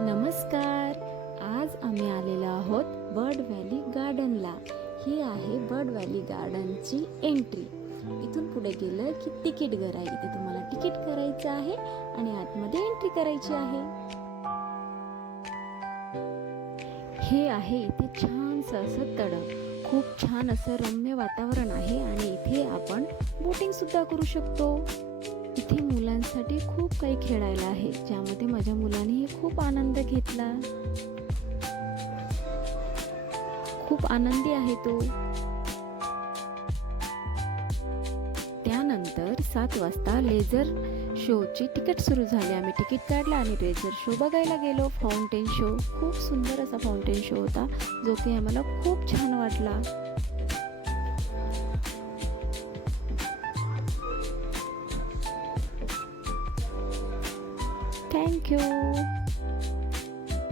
नमस्कार. आज आम्ही आलेलो आहोत बर्ड व्हॅली गार्डनला. ही आहे बर्ड व्हॅली गार्डनची एंट्री. इथून पुढे गेलं की तिकीट घर आहे. इथे तुम्हाला तिकीट करायचं आहे आणि आतमध्ये एंट्री करायची आहे. हे आहे इथे छानसं असं तळं. खूप छान असं रम्य वातावरण आहे आणि इथे आपण बोटिंग सुद्धा करू शकतो. इथे मुलांसाठी खूप काही खेळायला आहे, ज्यामध्ये माझ्या मुलांनी खूप आनंद घेतला. खूप आनंदी आहे तो. त्यानंतर 7 वाजता लेझर शोची तिकीट सुरू झाली. आम्ही तिकीट काढलं आणि लेझर शो बघायला गेलो. फाउंटेन शो, खूप सुंदर असा फाउंटेन शो होता, जो की आम्हाला खूप छान वाटला. Thank you.